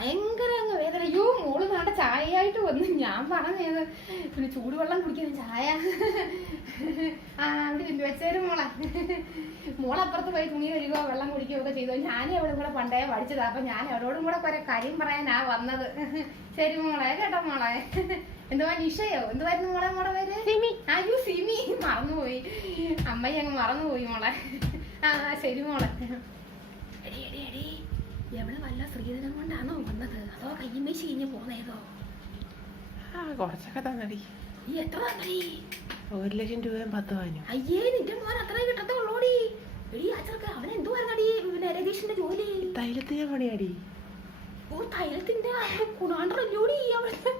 ഭയങ്കര അങ്ങ് വേദന. അയ്യോ മോള് നാട്ടെ ചായയായിട്ട് വന്നു. ഞാൻ പറഞ്ഞത് പിന്നെ ചൂടുവെള്ളം കുടിക്കുന്ന ചായ. അവിടെ വെച്ചേരും മോളെ. മോളപ്പുറത്ത് പോയി തുണി കഴുകുകയോ വെള്ളം കുടിക്കുകയൊക്കെ ചെയ്തോ. ഞാനും അവളും കൂടെ പണ്ടേ പഠിച്ചതാ. അപ്പൊ ഞാൻ അവരോടും കൂടെ കുറെ കാര്യം പറയാനാ വന്നത്. ശരി മോളെ, കേട്ടോ മോളെ. എന്തുവാ നിഷയോ? എന്തുവായിരുന്നു മോളെ മോളെ പേര്? സിമി. അയ്യോ സിമി, മറന്നുപോയി. അമ്മയെ അങ്ങ് മറന്നുപോയി മോളെ. ശരി മോളെ. എടി എടി എടി, എവിടെ വല്ല സ്ത്രീധനം കൊണ്ടാണോ വന്നത്, അതോ കയ്യമ്മേശി കഴിഞ്ഞ് പോന്നേതോ? കുറച്ചൊക്കെ തന്നടി. ഈ എത്ര തന്നടി? 1,00,000 രൂപയും 10 പവനും. അയ്യേ, നിന്റെ മോൻ അത്രയും കിട്ടത്തുള്ളൂടി. എടി അച്ഛർക്ക് അവൻ എന്തുവായിരുന്നടി പിന്നെ രതീഷിന്റെ ജോലി? തൈലത്തിന് പണിയാടി. ഓ തൈലത്തിന്റെ കുണാണ്ടറല്ലോടി അവിടുത്തെ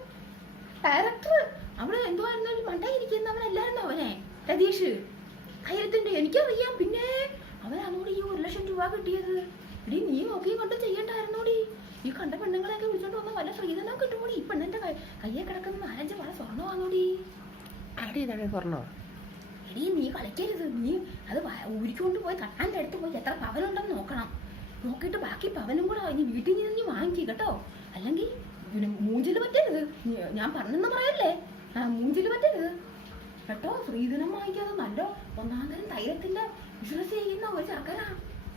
ഡയറക്ടർ. അവിടെ എന്തുവായിരുന്നു മണ്ടായിരിക്കുന്ന അവനല്ലായിരുന്നോ അവനെ രതീഷ് തൈലത്തിന്റെ? എനിക്കറിയാം. പിന്നെ അവനാണോടി ഈ 1,00,000 രൂപ കിട്ടിയത്? എടി നീ നോക്കി കൊണ്ട് ചെയ്യണ്ടായിരുന്നോടി. ഈ കണ്ട പെണ്ണുങ്ങളെയൊക്കെ വിളിച്ചോണ്ട് വന്ന വല്ല ശ്രീധനം കിട്ടുമോടി? ഈ പെണ്ണിന്റെ കയ്യെ കിടക്കുന്ന 4-5 വള സ്വർണ്ണം വാങ്ങോടി. അടി ഇതാണ് സ്വർണ്ണോ? എടി നീ കളിക്കരുത്. നീ അത് ഊരിക്കൊണ്ട് പോയി കണ്ണാൻ്റെ അടുത്ത് പോയി എത്ര പവനുണ്ടെന്ന് നോക്കണം. നോക്കിയിട്ട് ബാക്കി പവനും കൂടെ ഇനി വീട്ടിൽ നിന്ന് വാങ്ങിച്ചു കേട്ടോ. അല്ലെങ്കിൽ പിന്നെ മൂഞ്ചിൽ പറ്റരുത്. ഞാൻ പറഞ്ഞെന്ന് പറയല്ലേ, മൂഞ്ചിൽ പറ്റരുത് കേട്ടോ. ശ്രീധനം വാങ്ങിക്കാതെ നല്ല 1-ാം തരം തൈലത്തിന്റെ ബിസിനസ് ചെയ്യുന്ന ഒരു ചെറുക്കനാ.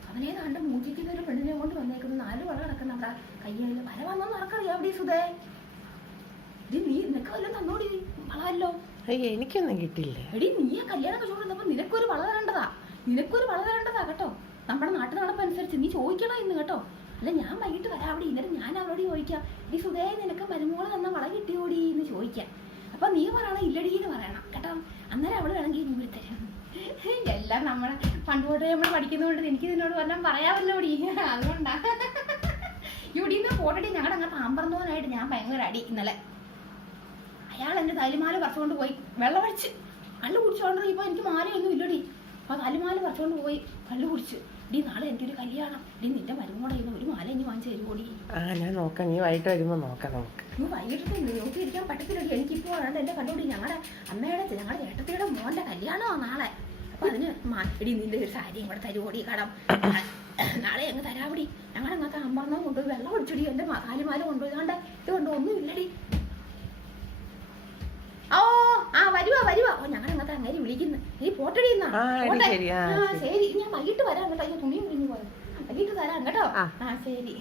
അവനെ കണ്ട് മൂജിക്കുന്ന ഒരു പെണ്ണിനെ കൊണ്ട് വന്നേക്കുന്നു. 4 വള കിടക്കുന്ന അവിടെ കയ്യിൽ വര വന്നോന്ന് ആർക്കറിയാം? അവിടെ സുധേ, നീ നിനക്ക് വല്ലതും തന്നോടി വളമല്ലോ? എനിക്കൊന്നും കിട്ടില്ല. എടി നീ ആ കല്യാണം കഴിച്ചോണ്ടിരുന്നപ്പോ നിനക്കൊരു വള തരേണ്ടതാ. നിനക്കൊരു വള തരേണ്ടതാ കേട്ടോ. നമ്മുടെ നാട്ടു നടപ്പനുസരിച്ച് നീ ചോദിക്കണം ഇന്ന് കേട്ടോ. അല്ല ഞാൻ വൈകിട്ട് വരാം അവിടെ. ഇന്നലെ ഞാൻ അവളോട് ചോദിക്കാം, ഈ സുധേ നിനക്ക് മരുമോള് തന്ന വള കിട്ടിയോടി എന്ന് ചോദിക്കാം. അപ്പൊ നീ പറയണം ഇല്ലടി എന്ന് പറയണം കേട്ടോ. അന്നേരം അവള് വേണമെങ്കിൽ നീ തരും. എല്ലാം നമ്മളെ പണ്ടുപോട്ട് നമ്മൾ പഠിക്കുന്നതുകൊണ്ട് എനിക്ക് നിന്നോട് വല്ലതും പറയാമല്ലോടി. അതുകൊണ്ടാ ഇവിടെ നിന്ന് പോട്ടടി. ഞങ്ങളുടെ അങ്ങ് താമ്പറന്നവനായിട്ട് ഞാൻ ഭയങ്കര അടി ഇന്നലെ. അയാൾ എൻ്റെ തലിമാല പറിച്ചുകൊണ്ട് പോയി വെള്ളമടിച്ച് കള്ളു കുടിച്ചോണ്ട്. ഇപ്പൊ എനിക്ക് മാലയൊന്നും ഇല്ലടി. അപ്പൊ തലിമാല പറിച്ചുകൊണ്ട് പോയി കള്ളു കുടിച്ച്. ഡി നാളെ എനിക്കൊരു കല്യാണം. ഡി നിന്റെ മരുമോടെ ഒരു മാല ഇനി വാങ്ങിച്ചു തരുമോടി? ഞാൻ നോക്കാം. നീ വൈകിട്ട് വരുമ്പോ നോക്കാം. നമുക്ക് നീ വൈകിട്ട് നോക്കിയിരിക്കാൻ പറ്റത്തില്ലടി. എനിക്കിപ്പോ വേണ്ട എന്റെ കണ്ടുകൂടി. ഞങ്ങളുടെ ചേട്ടത്തിയുടെ മോന്റെ കല്യാണമാണ് നാളെ. അപ്പൊ അതിന് എടി നിന്റെ ഒരു സാരിയും കൂടെ തരുമോടി കടം? നാളെ അങ്ങ് തരാവടി. ഞങ്ങളുടെ അങ്ങനത്തെ അമ്പർണ്ണം കൊണ്ടുപോയി വെള്ളം ഒടിച്ചടി. എന്റെ കാലിമാല കൊണ്ടുപോയി കണ്ട ഇതുകൊണ്ട് ഒന്നും ഇല്ലടി. വരുവാ. ഓ ഞങ്ങളുടെ അങ്ങനത്തെ അങ്ങനെ വിളിക്കുന്നു. നീ പോട്ടടി എന്നാ. ശരി, ഞാൻ വൈകിട്ട് വരാം കേട്ടോ. തുണിയും കുഞ്ഞു പോയത് വൈകിട്ട് തരാം കേട്ടോ. ശരി.